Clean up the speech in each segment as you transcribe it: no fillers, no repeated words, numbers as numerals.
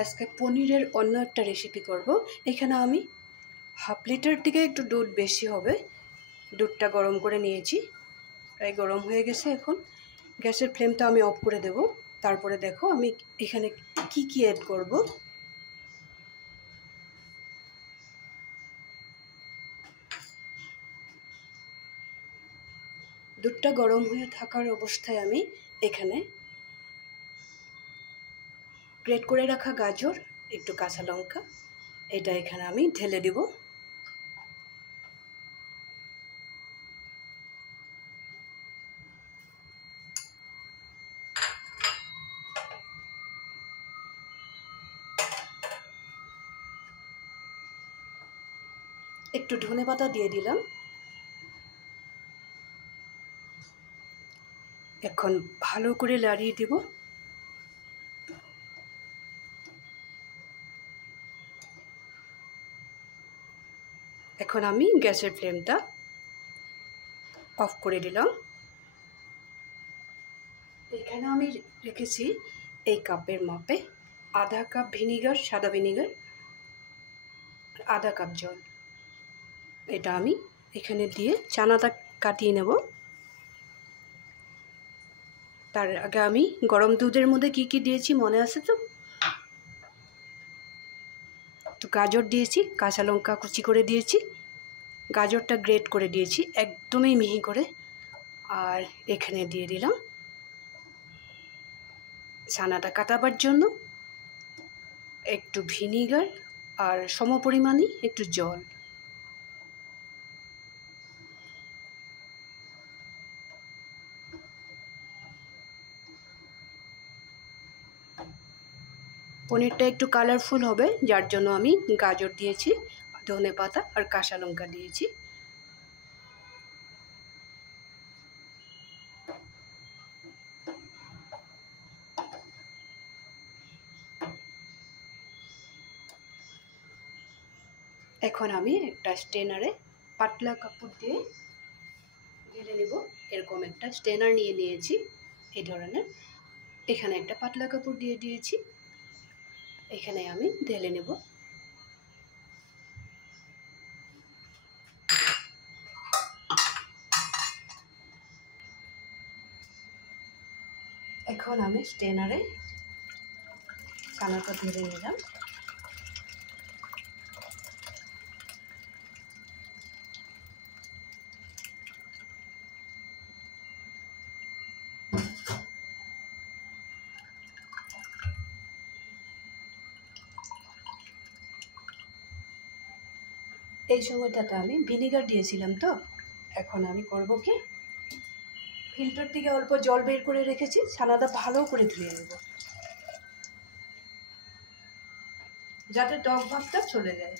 আজকে পনিরের অন্য একটা রেসিপি করব। এখানে আমি হাফ লিটার থেকে একটু দুধ বেশি হবে, দুধটা গরম করে নিয়েছি। প্রায় গরম হয়ে গেছে। এখন গ্যাসের ফ্লেমটা আমি অফ করে দেব। তারপরে দেখো আমি এখানে কি কি অ্যাড করব। দুধটা গরম হয়ে থাকার অবস্থায় আমি এখানে গ্রেট করে রাখা গাজর, একটু কাঁচা লঙ্কা, এটা এখানে আমি ঢেলে দেব। একটু ধনেপাতা দিয়ে দিলাম। এখন ভালো করে নাড়িয়ে দেব। এখন আমি গ্যাসের ফ্লেমটা অফ করে দিলাম। এখানে আমি রেখেছি এই কাপের মাপে আধা কাপ ভিনিগার, সাদা ভিনিগার, আধা কাপ জল। এটা আমি এখানে দিয়ে চানাটা কাটিয়ে নেব। তার আগে আমি গরম দুধের মধ্যে কি কি দিয়েছি মনে আছে তো? গাজর দিয়েছি, কাঁচা লঙ্কা কুচি করে দিয়েছি, গাজরটা গ্রেট করে দিয়েছি একদমই মিহি করে। আর এখানে দিয়ে দিলাম ছানাটা কাটাবার জন্য একটু ভিনিগার আর সমপরিমাণে একটু জল। পনিরটা একটু কালারফুল হবে, যার জন্য আমি গাজর দিয়েছি, ধনেপাতা আর কাঁচা লঙ্কা দিয়েছি। এখন আমি একটা স্ট্রেনারে পাতলা কাপড় দিয়ে ঢেলে নেব। এরকম একটা স্ট্রেনার নিয়ে নিয়েছি এই ধরনের। এখানে একটা পাতলা কাপড় দিয়ে দিয়েছি, এখানে আমি ঢেলে নেব। এখন আমি স্ট্রেনারে ছানাটা ঢেলে নিলাম। এই সময়টাতে আমি ভিনিগার দিয়েছিলাম তো। এখন আমি করব কি, ফিল্টার থেকে অল্প জল বের করে রেখেছি, ছানাটা ভালো করে ধুয়ে নেব যাতে টক ভাবটা চলে যায়।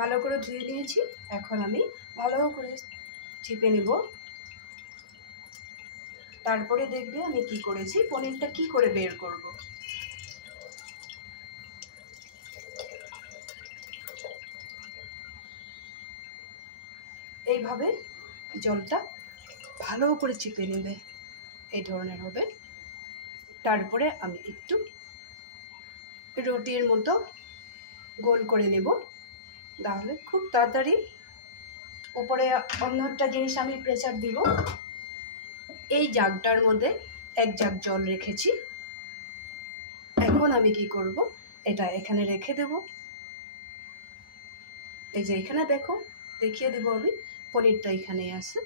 ভালো করে ধুয়ে নিয়েছি। এখন আমি ভালো করে চিপে নেব। তারপরে দেখবে আমি কি করেছি, পনিরটা কি করে বের করব। এইভাবে জলটা ভালো করে চিপে নেবে, এই ধরনের হবে। তারপরে আমি একটু রুটির মতো গোল করে নেব, তাহলে খুব তাড়াতাড়ি। উপরে অন্য একটা জিনিস আমি প্রেসার দিব। এই জাগটার মধ্যে এক জাগ জল রেখেছি। এখন আমি কি করব, এটা এখানে রেখে দেব। এই যে এখানে দেখো, দেখিয়ে দেব আমি, পনিরটা এখানেই আছে।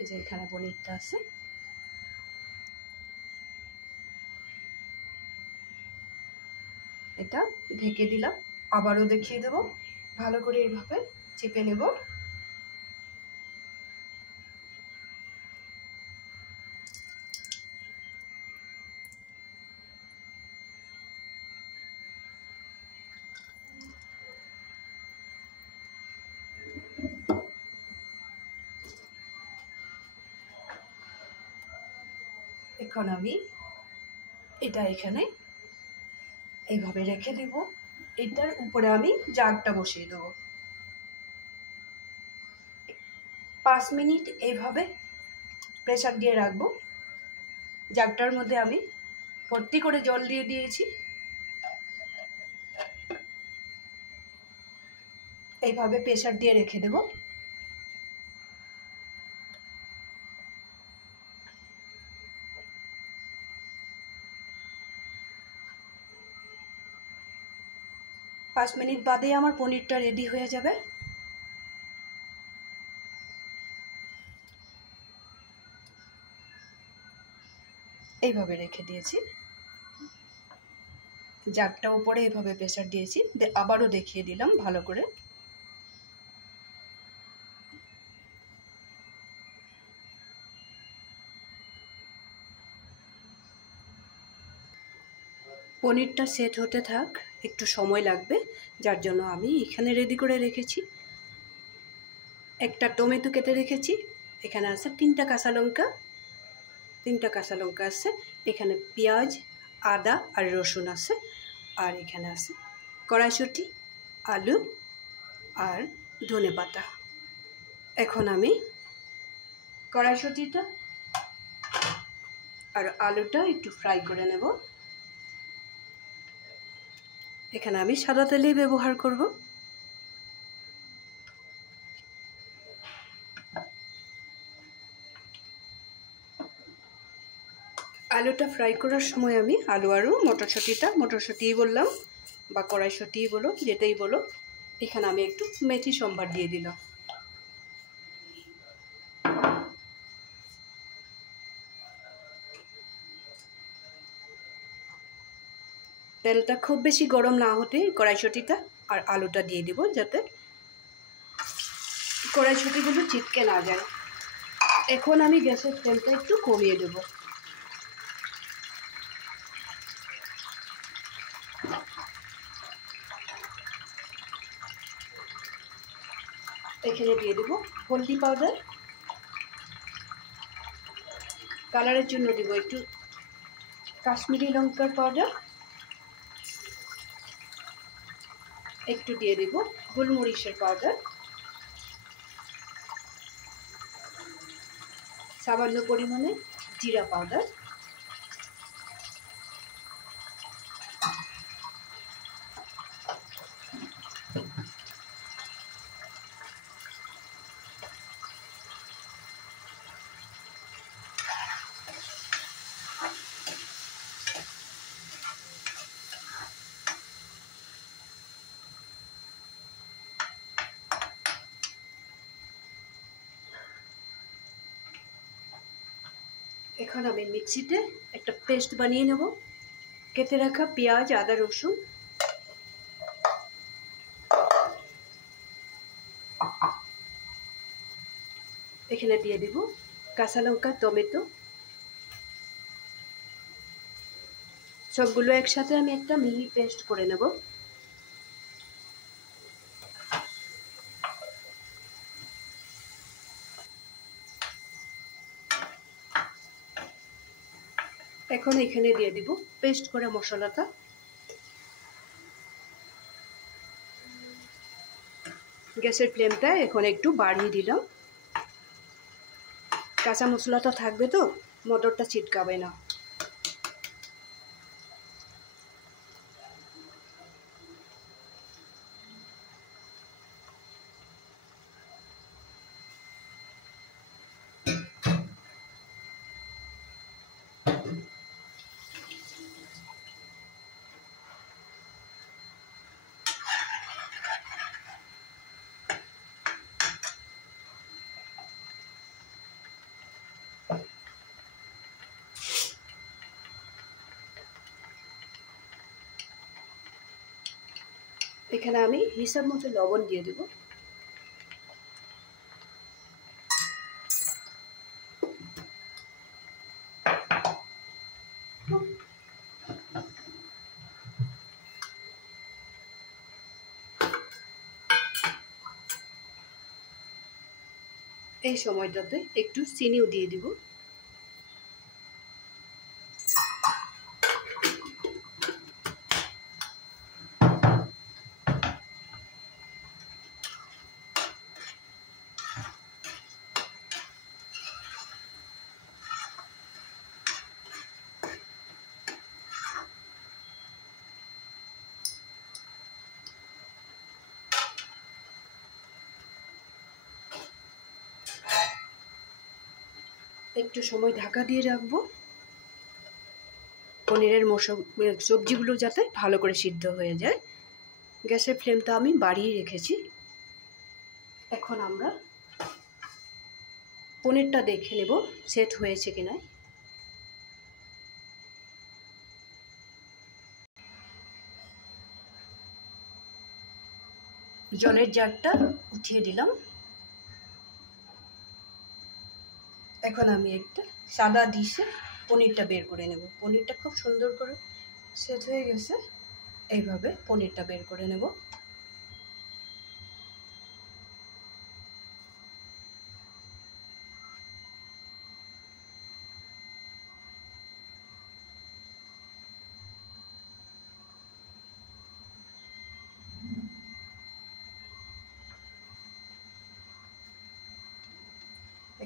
এই যে এখানে পনিরটা আছে। এটা ঢেকে দিলাম। আবারও দেখিয়ে দেব। ভালো করে এইভাবে চেপে নেব। এখন আমি এটা এখানে এইভাবে রেখে দেব। এটার উপরে আমি জাগটা বসিয়ে দেবো। 5 মিনিট এইভাবে প্রেসার দিয়ে রাখবো। জাগটার মধ্যে আমি ভর্তি করে জল দিয়ে দিয়েছি। এইভাবে প্রেসার দিয়ে রেখে দেব। পাঁচ মিনিট বাদে আমার পনিরটা রেডি হয়ে যাবে। এইভাবে রেখে দিয়েছি। জাগটা উপরে এইভাবে প্রেসার দিয়েছি। আবারও দেখিয়ে দিলাম ভালো করে। পনিরটা সেট হতে থাক, একটু সময় লাগবে, যার জন্য আমি এখানে রেডি করে রেখেছি। একটা টমেটো কেটে রেখেছি। এখানে আছে 3টা কাঁচা লঙ্কা। 3টা কাঁচা লঙ্কা আছে। এখানে পেঁয়াজ, আদা আর রসুন আছে। আর এখানে আছে কড়াইশুঁটি, আলু আর ধনেপাতা। এখন আমি কড়াইশুঁটিটা আর আলুটা একটু ফ্রাই করে নেব। এখানে আমি সাদা তেলই ব্যবহার করব। আলুটা ফ্রাই করার সময় আমি আলু আর মটরশুঁটিই বললাম বা কড়াইশুঁটিই বলো, যেটাই বলো, এখানে আমি একটু মেথি সম্বার দিয়ে দিলাম। তেলটা খুব বেশি গরম না হতে কড়াইশুঁটিটা আর আলুটা দিয়ে দিব, যাতে কড়াইশুঁটিগুলো চিটকে না যায়। এখন আমি গ্যাসের তেলটা একটু কমিয়ে দেব। এখানে দিয়ে দেব হলদি পাউডার। কালারের জন্য দেব একটু কাশ্মীরি লঙ্কার পাউডার। একটু দিয়ে দেব গোলমরিচের পাউডার। সামান্য পরিমাণে জিরা পাউডার। এখন আমি মিক্সিতে একটা পেস্ট বানিয়ে নেব। কেটে রাখা পেঁয়াজ, আদা, রসুন, এখানে দিয়ে দেব কাঁচা লঙ্কা, টমেটো, সবগুলো একসাথে আমি একটা মিহি পেস্ট করে নেব। এখন এখানে দিয়ে দিব পেস্ট করা মশলাটা। গ্যাসের ফ্লেমটা এখন একটু বাড়িয়ে দিলাম। কাঁচা মশলাটা থাকবে তো মটরটা ছিটকাবে না। এখানে আমি হিসাব মতো লবণ দিয়ে দেব। এই সময়টাতে একটু চিনিও দিয়ে দিব। একটু সময় ঢাকা দিয়ে রাখবো পনিরের সবজিগুলো যাতে ভালো করে সিদ্ধ হয়ে যায়। গ্যাসের ফ্লেমটা আমি বাড়িয়ে রেখেছি। এখন আমরা পনিরটা দেখে নেব সেট হয়েছে কিনা। জলের জারটা উঠিয়ে দিলাম। এখন আমি একটা সাদা ডিশে পনিরটা বের করে নেব। পনিরটা খুব সুন্দর করে সেট হয়ে গেছে। এইভাবে পনিরটা বের করে নেব।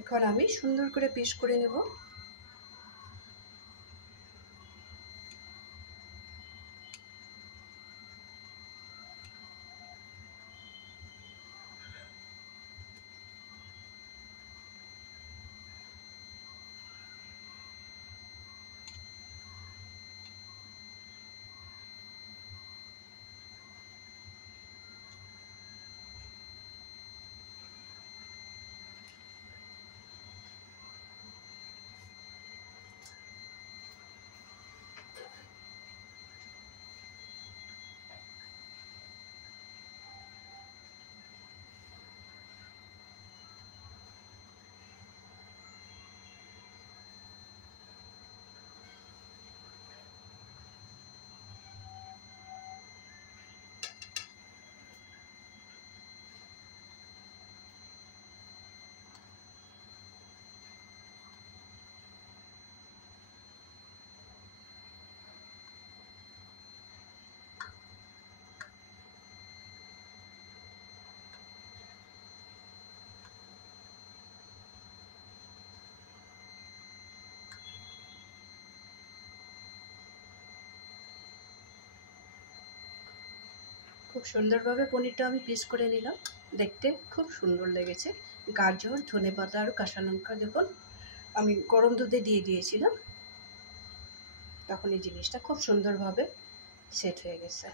এখন আমি সুন্দর করে পিস করে নেব। খুব সুন্দরভাবে পনিরটা আমি পিস করে নিলাম। দেখতে খুব সুন্দর লেগেছে। গাজর, ধনেপাতা আর কাঁচা লঙ্কা যখন আমি গরম দুধে দিয়ে দিয়েছিলাম তখন এই জিনিসটা খুব সুন্দরভাবে সেট হয়ে গেছে।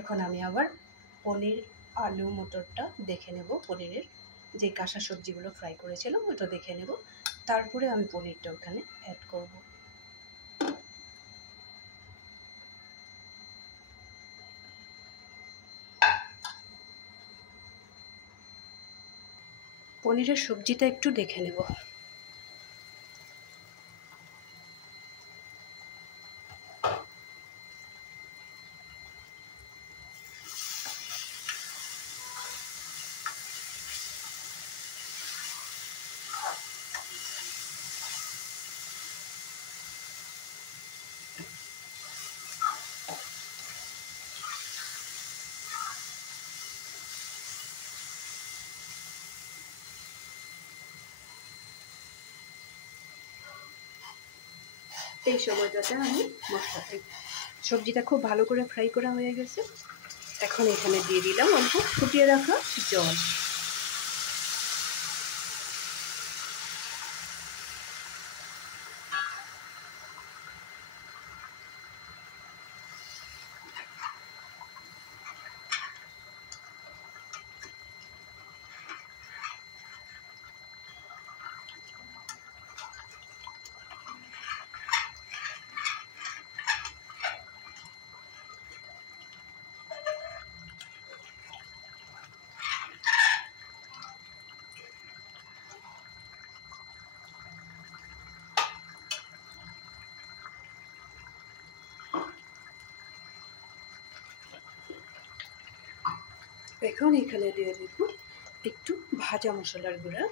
এখন আমি আবার পনির, আলু, মটরটা দেখে নেব। পনিরের যে কাঁচা সবজিগুলো ফ্রাই করেছিলাম ওটা দেখে নেব। তারপরে আমি পনিরটা ওখানে অ্যাড করব। পনিরের সবজিটা একটু দেখে নেব। এই সময়টাতে আমি সবজিটা খুব ভালো করে ফ্রাই করা হয়ে গেছে। এখন এখানে দিয়ে দিলাম অল্প ফুটিয়ে রাখা জল। এখন এখানে দিয়ে দেব একটু ভাজা মশলার গুঁড়া।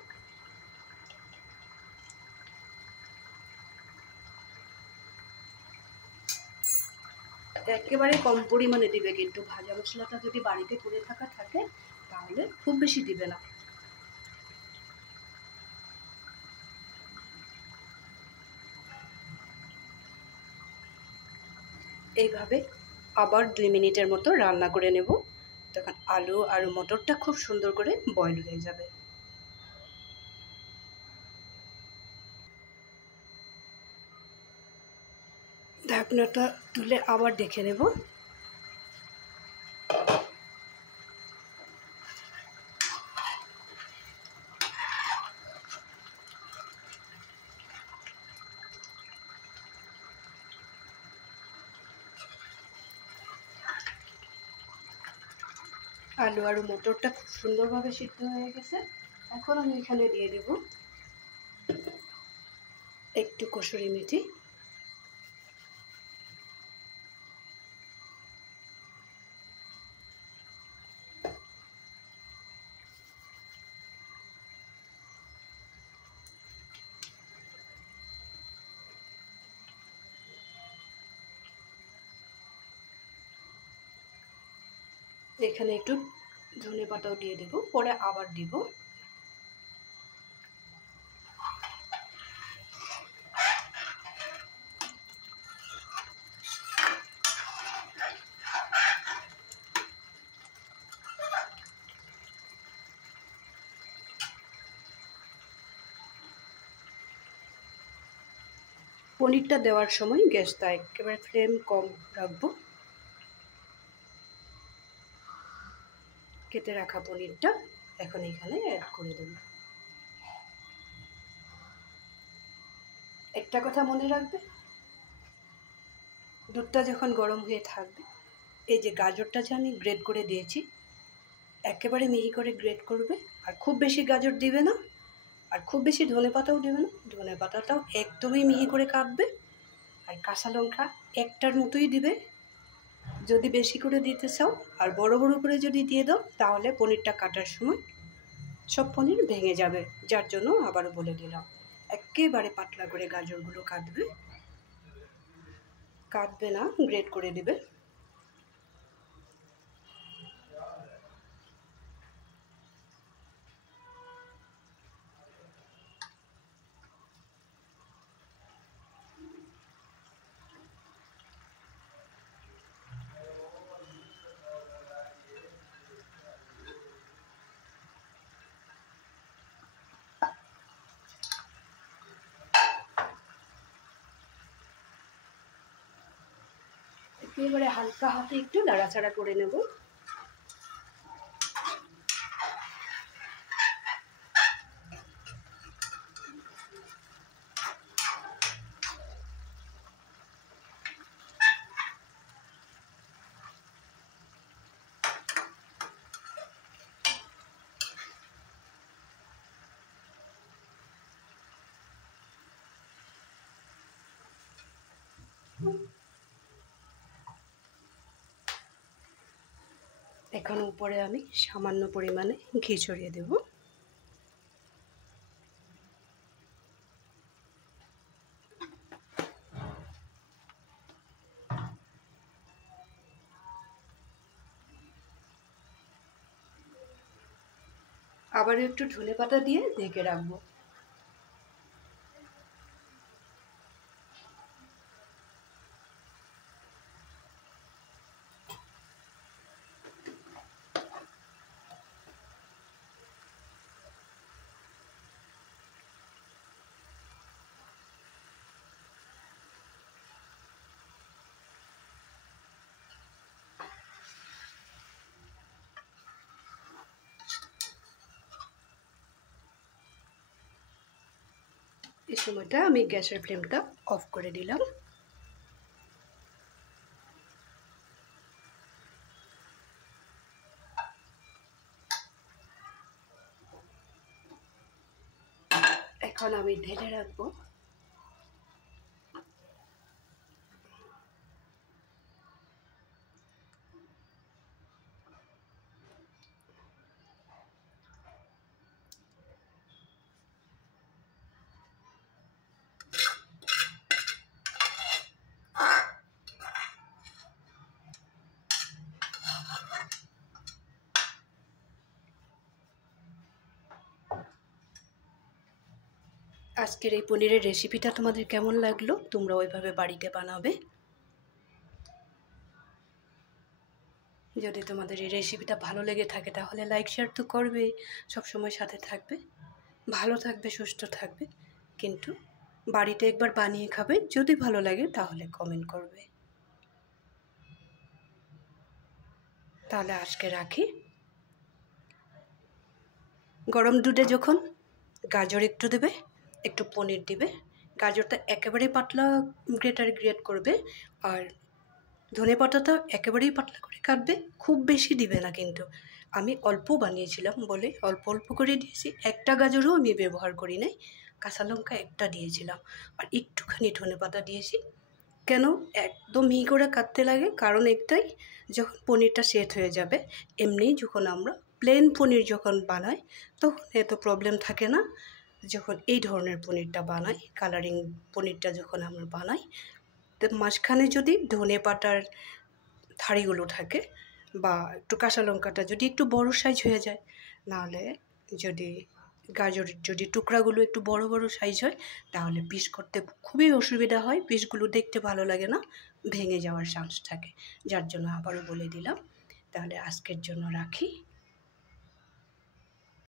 একেবারে কম পরিমাণে দিবে, কিন্তু ভাজা মশলাটা যদি বাড়িতে করে থাকা থাকে তাহলে খুব বেশি দিবে না। এইভাবে আবার 2 মিনিটের মতো রান্না করে নেব। তখন আলু আর মটরটা খুব সুন্দর করে বয়েল হয়ে যাবে। ঢাকনাটা তুলে আবার দেখে নেব। আলু আর মটরটা খুব সুন্দরভাবে সিদ্ধ হয়ে গেছে। এখন আমি এখানে দিয়ে দেব একটু কসুরি মেথি, এখানে একটু ধনেপাতাও দিয়ে দেব, পরে আবার দিব। পনিরটা দেওয়ার সময় গ্যাসটা একেবারে ফ্লেম কম রাখবো। কেটে রাখা পনিরটা এখন এখানে অ্যাড করে দেব। একটা কথা মনে রাখবে, দুধটা যখন গরম হয়ে থাকবে, এই যে গাজরটা যে আমি গ্রেট করে দিয়েছি, একেবারে মিহি করে গ্রেট করবে। আর খুব বেশি গাজর দিবে না, আর খুব বেশি ধনেপাতাও দেবে না। ধনেপাতাটাও একদমই মিহি করে কাটবে। আর কাঁচা লঙ্কা একটার মতোই দিবে। যদি বেশি করে দিতে চাও আর বড় বড় করে যদি দিয়ে দাও, তাহলে পনিরটা কাটার সময় সব পনির ভেঙে যাবে। যার জন্য আবারও বলে দিলাম, একেবারে পাতলা করে গাজরগুলো কাটবে না, গ্রেট করে দিবে। এবারে হালকা হাতে একটু নাড়াচাড়া করে নেব। এখন উপরে আমি সামান্য পরিমাণে ঘি ছড়িয়ে দেব। আবার একটু ধনেপাতা দিয়ে ঢেকে রাখবো। এই সময়টা আমি গ্যাসের ফ্লেমটা অফ করে দিলাম। এখন আমি ঢেলে রাখবো। আজকের এই পনিরের রেসিপিটা তোমাদের কেমন লাগলো? তোমরা ওইভাবে বাড়িতে বানাবে। যদি তোমাদের এই রেসিপিটা ভালো লেগে থাকে তাহলে লাইক শেয়ার তো করবে, সবসময় সাথে থাকবে, ভালো থাকবে, সুস্থ থাকবে। কিন্তু বাড়িতে একবার বানিয়ে খাবে, যদি ভালো লাগে তাহলে কমেন্ট করবে। তাহলে আজকে রাখি। গরম দুধে যখন গাজর একটু দেবে, একটু পনির দিবে। গাজরটা একেবারেই পাতলা গ্রেট করবে, আর ধনেপাতাটা একেবারেই পাতলা করে কাটবে, খুব বেশি দিবে না। কিন্তু আমি অল্প বানিয়েছিলাম বলে অল্প অল্প করে দিয়েছি। একটা গাজরও আমি ব্যবহার করি নাই, কাঁচা লঙ্কা একটা দিয়েছিলাম, আর একটুখানি ধনেপাতা দিয়েছি। কেন একদম মিহি করে কাটতে লাগে? কারণ একটাই, যখন পনিরটা সেট হয়ে যাবে, এমনিই যখন আমরা প্লেন পনির যখন বানাই তখন এত প্রবলেম থাকে না। যখন এই ধরনের পনিরটা বানাই, কালারিং পনিরটা যখন আমরা বানাই, তো মাঝখানে যদি ধনে পাতার থাড়িগুলো থাকে বা একটু কাঁচা লঙ্কাটা যদি একটু বড় সাইজ হয়ে যায়, নাহলে যদি গাজরের যদি টুকরাগুলো একটু বড় বড় সাইজ হয়, তাহলে পিস করতে খুবই অসুবিধা হয়, পিসগুলো দেখতে ভালো লাগে না, ভেঙে যাওয়ার চান্স থাকে। যার জন্য আবারও বলে দিলাম। তাহলে আজকের জন্য রাখি।